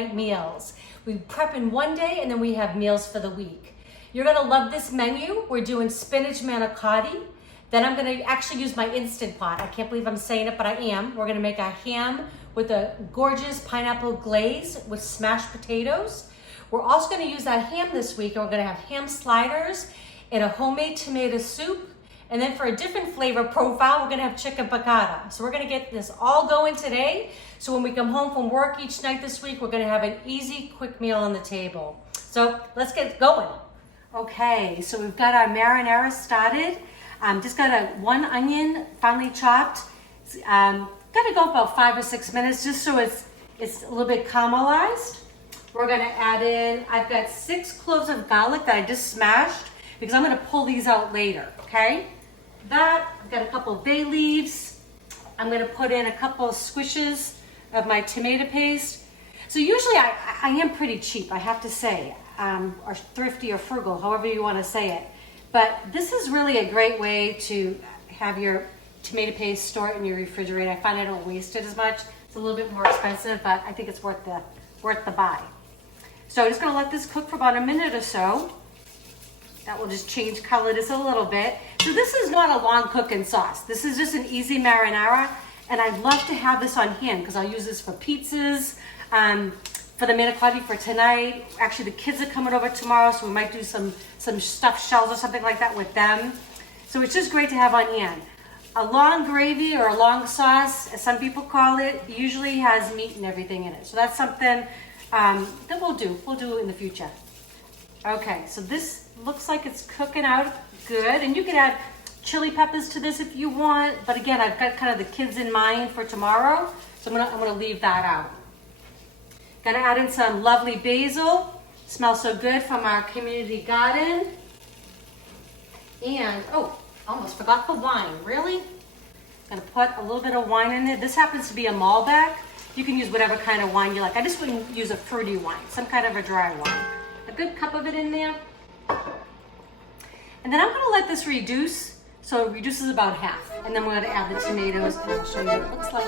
weeknight meals. We prep in one day and then we have meals for the week. You're gonna love this menu. We're doing spinach manicotti. Then I'm gonna actually use my Instant Pot. I can't believe I'm saying it, but I am. We're gonna make a ham with a gorgeous pineapple glaze with smashed potatoes. We're also gonna use that ham this week, and we're gonna have ham sliders and a homemade tomato soup. And then for a different flavor profile, we're gonna have chicken piccata. So we're gonna get this all going today. So when we come home from work each night this week, we're gonna have an easy, quick meal on the table. So let's get going. Okay, so we've got our marinara started. Just got one onion finely chopped. Gonna go about 5 or 6 minutes just so it's a little bit caramelized. We're gonna add in, I've got 6 cloves of garlic that I just smashed because I'm gonna pull these out later, okay? I've got a couple of bay leaves. I'm gonna put in a couple of squishes of my tomato paste. So usually I am pretty cheap, I have to say, or thrifty or frugal, however you wanna say it. But this is really a great way to have your tomato paste stored in your refrigerator. I find I don't waste it as much. It's a little bit more expensive, but I think it's worth the buy. So I'm just gonna let this cook for about a minute or so. That will just change color just a little bit. So this is not a long cooking sauce. This is just an easy marinara, and I love to have this on hand because I'll use this for pizzas, for the manicotti for tonight. Actually, the kids are coming over tomorrow, so we might do some stuffed shells or something like that with them. So it's just great to have on hand. A long gravy or a long sauce, as some people call it, usually has meat and everything in it. So that's something that we'll do. We'll do in the future. Okay, so this looks like it's cooking out good. And you can add chili peppers to this if you want. But again, I've got kind of the kids in mind for tomorrow. So I'm gonna leave that out. Gonna add in some lovely basil. Smells so good from our community garden. And, oh, almost forgot the wine, really? Gonna put a little bit of wine in it. This happens to be a Malbec. You can use whatever kind of wine you like. I just wouldn't use a fruity wine, some kind of a dry wine. A good cup of it in there. And then I'm gonna let this reduce, so it reduces about half. And then we're gonna add the tomatoes, and I'll show you what it looks like.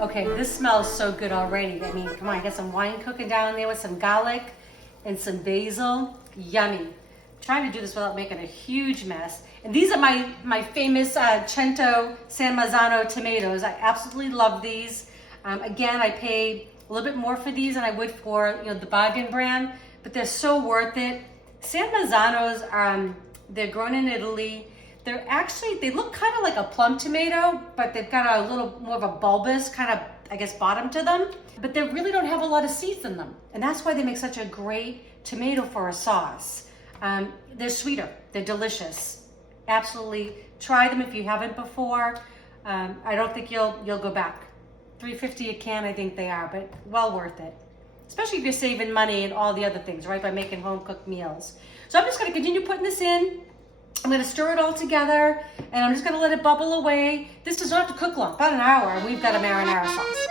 Okay, this smells so good already. I mean, come on, I got some wine cooking down there with some garlic and some basil. Yummy. I'm trying to do this without making a huge mess. And these are my famous Cento San Marzano tomatoes. I absolutely love these. Again, I pay a little bit more for these than I would for the bargain brand, but they're so worth it. San Marzanos, they're grown in Italy. They look kind of like a plum tomato, but they've got a little more of a bulbous kind of, I guess, bottom to them. But they really don't have a lot of seeds in them. And that's why they make such a great tomato for a sauce. They're sweeter, they're delicious. Absolutely try them if you haven't before. I don't think you'll go back. $3.50 a can, I think they are, but well worth it. Especially if you're saving money and all the other things, right? By making home cooked meals. So I'm just gonna continue putting this in. I'm gonna stir it all together and I'm just gonna let it bubble away. This does not have to cook long, about an hour, and we've got a marinara sauce.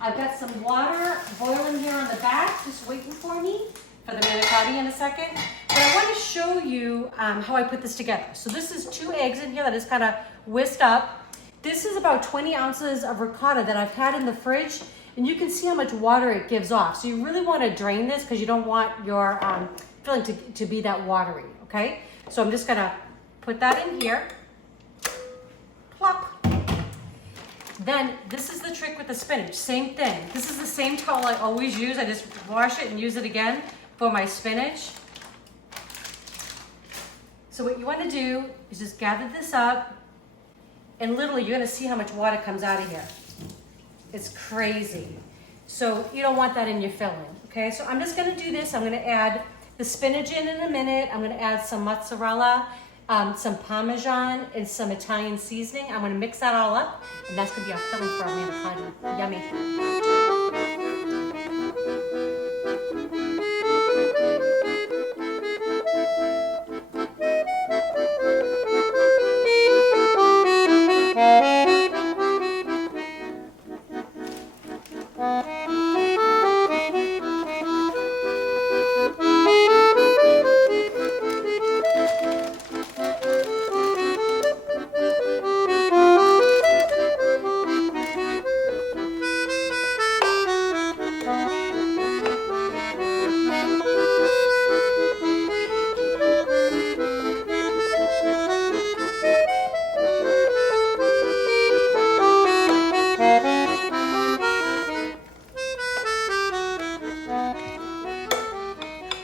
I've got some water boiling here on the back, just waiting for me for the manicotti in a second. But I want to show you how I put this together. So this is 2 eggs in here that is kind of whisked up. This is about 20 ounces of ricotta that I've had in the fridge, and you can see how much water it gives off. So you really want to drain this because you don't want your filling to be that watery, okay? So I'm just gonna put that in here. Plop. Then this is the trick with the spinach, same thing. This is the same towel I always use. I just wash it and use it again for my spinach. So what you want to do is just gather this up, and literally you're going to see how much water comes out of here. It's crazy. So you don't want that in your filling, okay? So I'm just gonna do this. I'm gonna add the spinach in a minute. I'm gonna add some mozzarella, some Parmesan, and some Italian seasoning. I'm gonna mix that all up, and that's gonna be our filling for our manicotti. Yummy.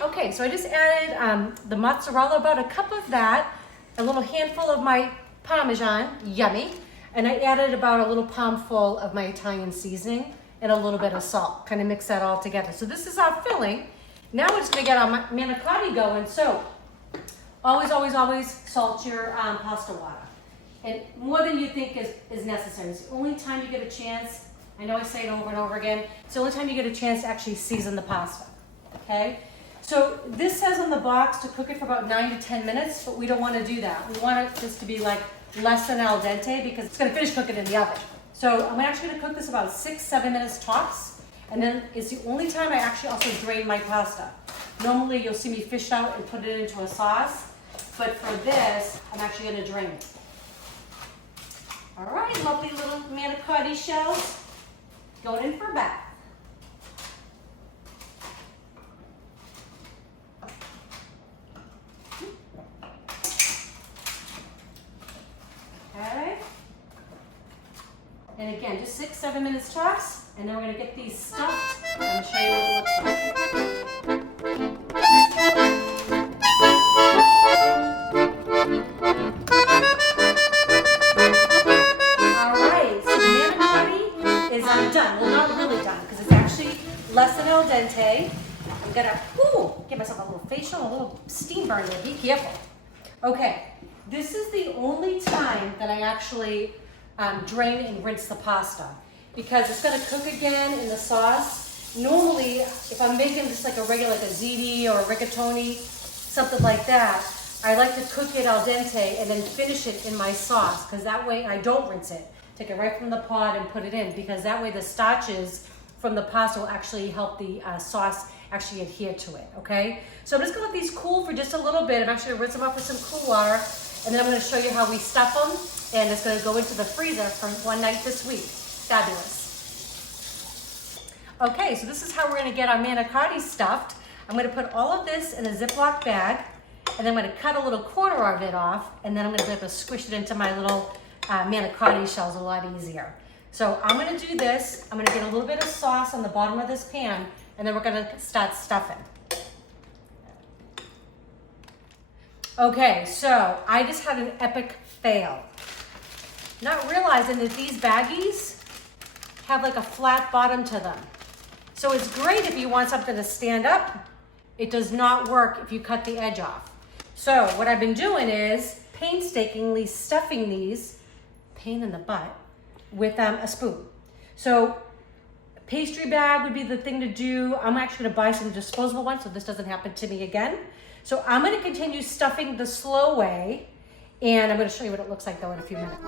Okay, so I just added the mozzarella, about a cup of that, a little handful of my Parmesan, yummy, and I added about a little palmful of my Italian seasoning and a little bit of salt, kind of mix that all together. So this is our filling. Now we're just gonna get our manicotti going. So always, always, always salt your pasta water. And more than you think is necessary. It's the only time you get a chance, I know I say it over and over again, it's the only time you get a chance to actually season the pasta, okay? So this says on the box to cook it for about 9 to 10 minutes, but we don't want to do that. We want it just to be like less than al dente because it's going to finish cooking in the oven. So I'm actually going to cook this about 6-7 minutes tops, and then it's the only time I actually also drain my pasta. Normally you'll see me fish out and put it into a sauce, but for this, I'm actually going to drain it. All right, lovely little manicotti shells going in for a bath. Okay. And again, just 6-7 minutes tops, and then we're going to get these stuffed. I'm going to show you what it looks like. All right, so the manicotti is done. Well, not really done, because it's actually less than al dente. I'm going to give myself a little facial, a little steam burn there. Be careful. Okay. This is the only time that I actually drain and rinse the pasta because it's going to cook again in the sauce. Normally, if I'm making just like a regular, like a ziti or a rigatoni, something like that, I like to cook it al dente and then finish it in my sauce because that way I don't rinse it. Take it right from the pot and put it in because that way the starches from the pasta will actually help the sauce actually adhere to it, okay? So I'm just going to let these cool for just a little bit. I'm actually going to rinse them off with some cool water. And then I'm going to show you how we stuff them, and it's going to go into the freezer for one night this week. Fabulous. Okay, so this is how we're going to get our manicotti stuffed. I'm going to put all of this in a Ziploc bag, and then I'm going to cut a little corner of it off, and then I'm going to be able to squish it into my little manicotti shells a lot easier. So I'm going to do this. I'm going to get a little bit of sauce on the bottom of this pan, and then we're going to start stuffing. Okay, so I just had an epic fail. Not realizing that these baggies have like a flat bottom to them. So it's great if you want something to stand up. It does not work if you cut the edge off. So what I've been doing is painstakingly stuffing these, pain in the butt, with a spoon. So pastry bag would be the thing to do. I'm actually gonna buy some disposable ones so this doesn't happen to me again. So I'm going to continue stuffing the slow way, and I'm going to show you what it looks like though in a few minutes.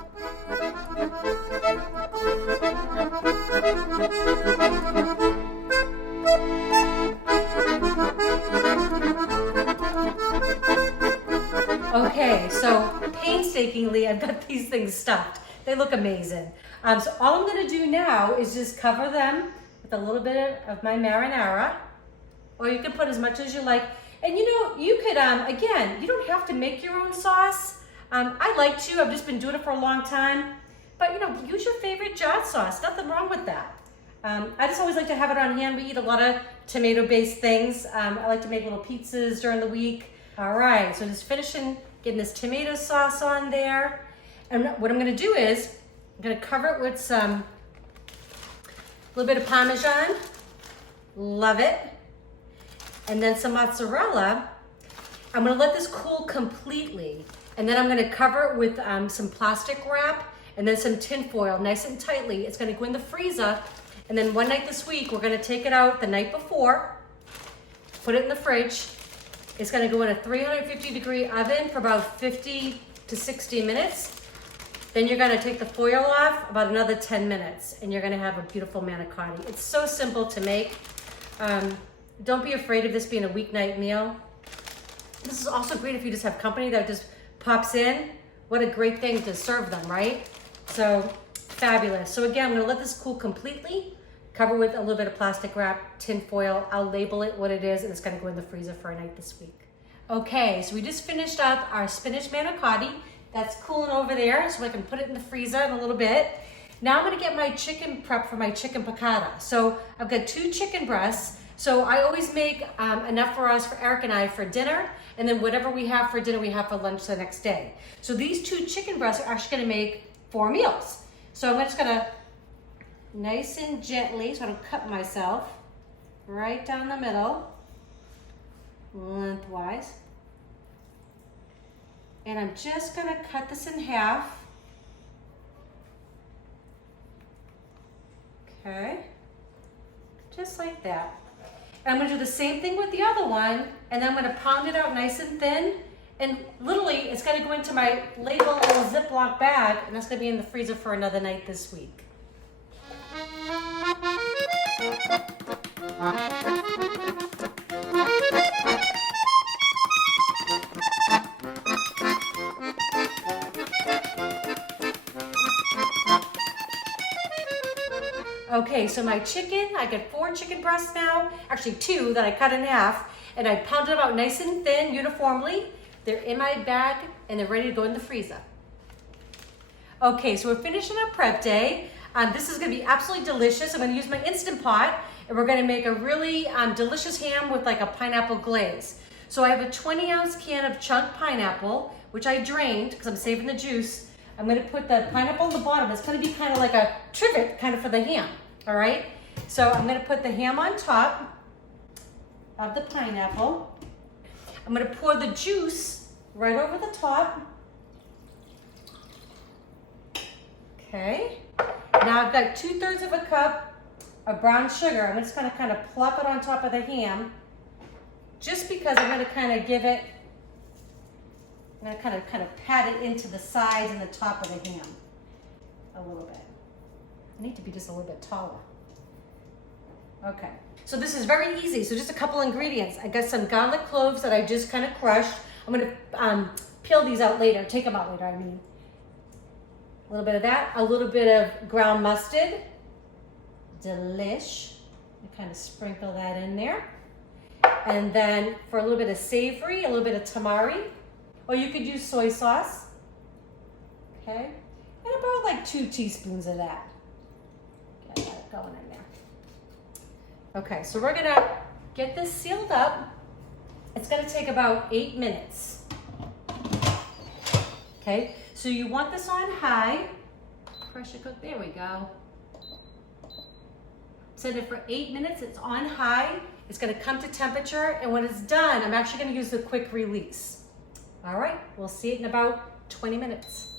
Okay, so painstakingly I've got these things stuffed. They look amazing. So all I'm going to do now is just cover them with a little bit of my marinara, or you can put as much as you like. And you know, you could, again, you don't have to make your own sauce. I like to, I've just been doing it for a long time. But you know, use your favorite jarred sauce, nothing wrong with that. I just always like to have it on hand. We eat a lot of tomato-based things. I like to make little pizzas during the week. All right, so just finishing getting this tomato sauce on there. And what I'm gonna do is, I'm gonna cover it with some A little bit of Parmesan, love it. And then some mozzarella. I'm gonna let this cool completely. And then I'm gonna cover it with some plastic wrap and then some tin foil, nice and tightly. It's gonna go in the freezer. And then one night this week, we're gonna take it out the night before, put it in the fridge. It's gonna go in a 350-degree oven for about 50 to 60 minutes. Then you're gonna take the foil off about another 10 minutes and you're gonna have a beautiful manicotti. It's so simple to make. Don't be afraid of this being a weeknight meal. This is also great if you just have company that just pops in. What a great thing to serve them, right? So fabulous. So again, I'm gonna let this cool completely, cover with a little bit of plastic wrap, tin foil. I'll label it what it is and it's gonna go in the freezer for a night this week. Okay, so we just finished up our spinach manicotti. That's cooling over there, so I can put it in the freezer in a little bit. Now I'm gonna get my chicken prep for my chicken piccata. So I've got 2 chicken breasts. So I always make enough for us, for Eric and I, for dinner, and then whatever we have for dinner, we have for lunch the next day. So these 2 chicken breasts are actually gonna make 4 meals. So I'm just gonna, nice and gently, so I don't cut myself, right down the middle, lengthwise. And I'm just gonna cut this in half. Okay, just like that. And I'm gonna do the same thing with the other one, and then I'm gonna pound it out nice and thin, and literally it's gonna go into my label little Ziploc bag, and that's gonna be in the freezer for another night this week. Okay, so my chicken, I got 4 chicken breasts now, actually 2 that I cut in half, and I pounded them out nice and thin, uniformly. They're in my bag, and they're ready to go in the freezer. Okay, so we're finishing our prep day. This is gonna be absolutely delicious. I'm gonna use my Instant Pot, and we're gonna make a really delicious ham with like a pineapple glaze. So I have a 20-ounce can of chunked pineapple, which I drained, because I'm saving the juice. I'm gonna put the pineapple on the bottom. It's gonna be kind of like a trivet, kind of for the ham, all right? So I'm gonna put the ham on top of the pineapple. I'm gonna pour the juice right over the top. Okay. Now I've got 2/3 of a cup of brown sugar. I'm just gonna kind of plop it on top of the ham, just because I'm gonna kind of give it, I'm gonna kind of pat it into the sides and the top of the ham a little bit. I need to be just a little bit taller. Okay, so this is very easy. So just a couple ingredients. I got some garlic cloves that I just kind of crushed. I'm gonna peel these out later, take them out later, I mean. A little bit of that, a little bit of ground mustard. Delish. I kind of sprinkle that in there. And then for a little bit of savory, a little bit of tamari. Or you could use soy sauce. Okay. And about like 2 teaspoons of that. Get that going in there. Okay, so we're gonna get this sealed up. It's gonna take about 8 minutes. Okay, so you want this on high. Pressure cook, there we go. Set it for 8 minutes, it's on high. It's gonna come to temperature, and when it's done, I'm actually gonna use the quick release. All right, we'll see it in about 20 minutes.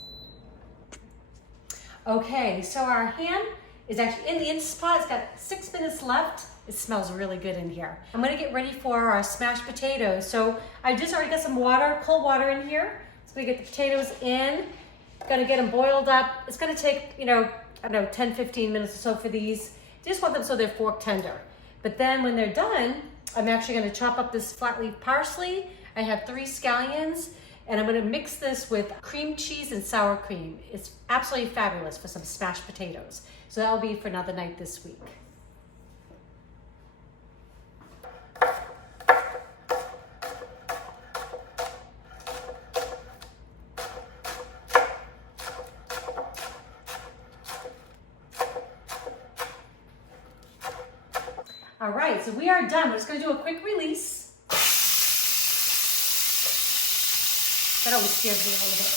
Okay, so our ham is actually in the Instant Pot. It's got 6 minutes left. It smells really good in here. I'm gonna get ready for our smashed potatoes. So I just already got some water, cold water in here. So we get the potatoes in. Gonna get them boiled up. It's gonna take, I don't know, 10, 15 minutes or so for these. Just want them so they're fork tender. But then when they're done, I'm actually gonna chop up this flat leaf parsley. I have 3 scallions, and I'm gonna mix this with cream cheese and sour cream. It's absolutely fabulous for some smashed potatoes. So that'll be for another night this week. All right, so we are done. We're just gonna do a quick release. That always scares me a little bit.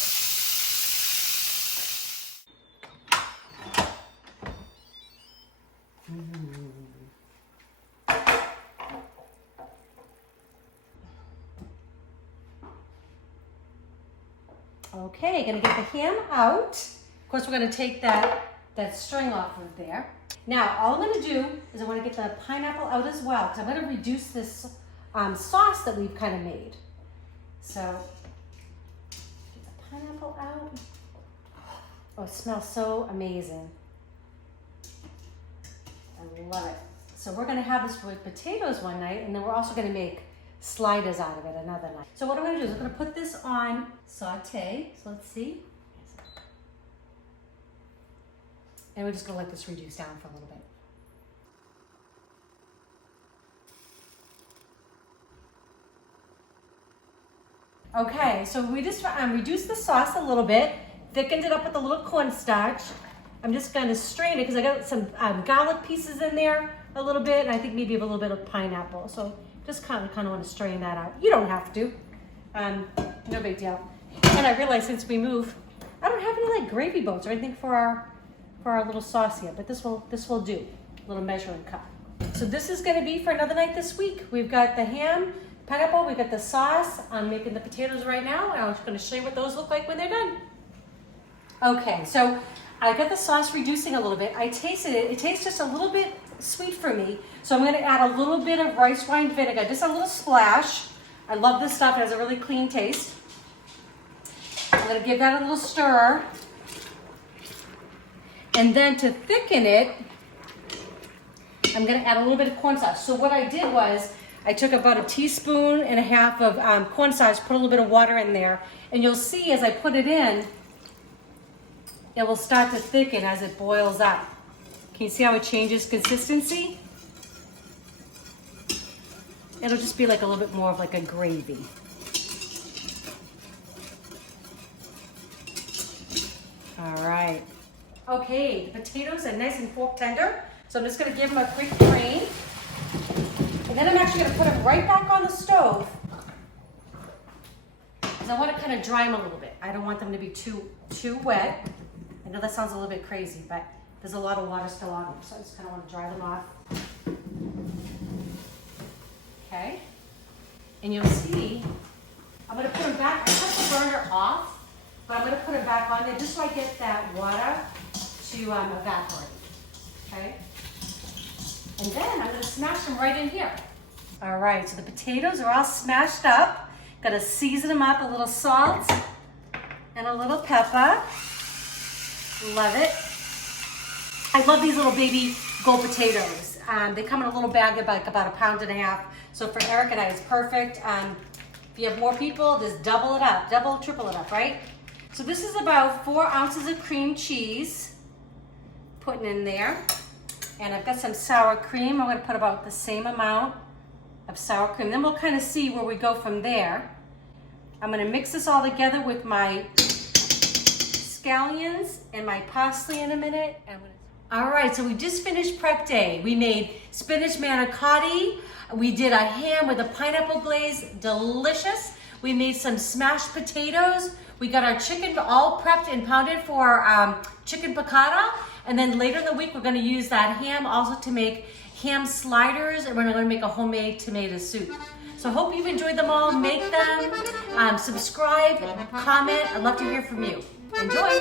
Okay, gonna get the ham out. Of course, we're gonna take that string off of there. Now, all I'm gonna do is I wanna get the pineapple out as well, because I'm gonna reduce this sauce that we've kind of made. So, get the pineapple out. Oh, it smells so amazing. I love it. So we're gonna have this with potatoes one night, and then we're also gonna make sliders out of it another night. So what I'm gonna do is I'm gonna put this on saute. So let's see. And we're just gonna let this reduce down for a little bit. Okay, so we just reduced the sauce a little bit, thickened it up with a little cornstarch. I'm just gonna strain it because I got some garlic pieces in there a little bit, and I think maybe a little bit of pineapple. So just kind of want to strain that out. You don't have to, no big deal. And I realized since we moved, I don't have any like gravy boats or anything for our little sauce here, but this will do, a little measuring cup. So this is gonna be for another night this week. We've got the ham, pineapple, we've got the sauce. I'm making the potatoes right now, and I'm just gonna show you what those look like when they're done. Okay, so I got the sauce reducing a little bit. I tasted it. It tastes just a little bit sweet for me. So I'm gonna add a little bit of rice wine vinegar, just a little splash. I love this stuff. It has a really clean taste. I'm gonna give that a little stir. And then to thicken it, I'm gonna add a little bit of cornstarch. So what I did was, I took about 1.5 teaspoons of cornstarch, put a little bit of water in there, and you'll see as I put it in, it will start to thicken as it boils up. Can you see how it changes consistency? It'll just be like a little bit more of like a gravy. All right. Okay, the potatoes are nice and fork tender, so I'm just gonna give them a quick drain. And then I'm actually gonna put them right back on the stove, because I wanna kind of dry them a little bit. I don't want them to be too wet. I know that sounds a little bit crazy, but there's a lot of water still on them, so I just kind of want to dry them off. Okay, and you'll see, I'm going to put them back. I cut the burner off, but I'm going to put them back on there just so I get that water to evaporate. Okay, and then I'm going to smash them right in here. All right, so the potatoes are all smashed up. Got to season them up, a little salt and a little pepper. Love it. I love these little baby gold potatoes. They come in a little bag of like about 1.5 pounds. So for Eric and I, it's perfect. If you have more people, just double it up, triple it up, right? So this is about 4 ounces of cream cheese, putting in there. And I've got some sour cream. I'm gonna put about the same amount of sour cream. Then we'll kind of see where we go from there. I'm gonna mix this all together with my scallions and my parsley in a minute. All right, so we just finished prep day. We made spinach manicotti. We did a ham with a pineapple glaze, delicious. We made some smashed potatoes. We got our chicken all prepped and pounded for chicken piccata. And then later in the week, we're gonna use that ham also to make ham sliders, and we're gonna make a homemade tomato soup. So hope you've enjoyed them all. Make them, subscribe, comment. I'd love to hear from you. Enjoy.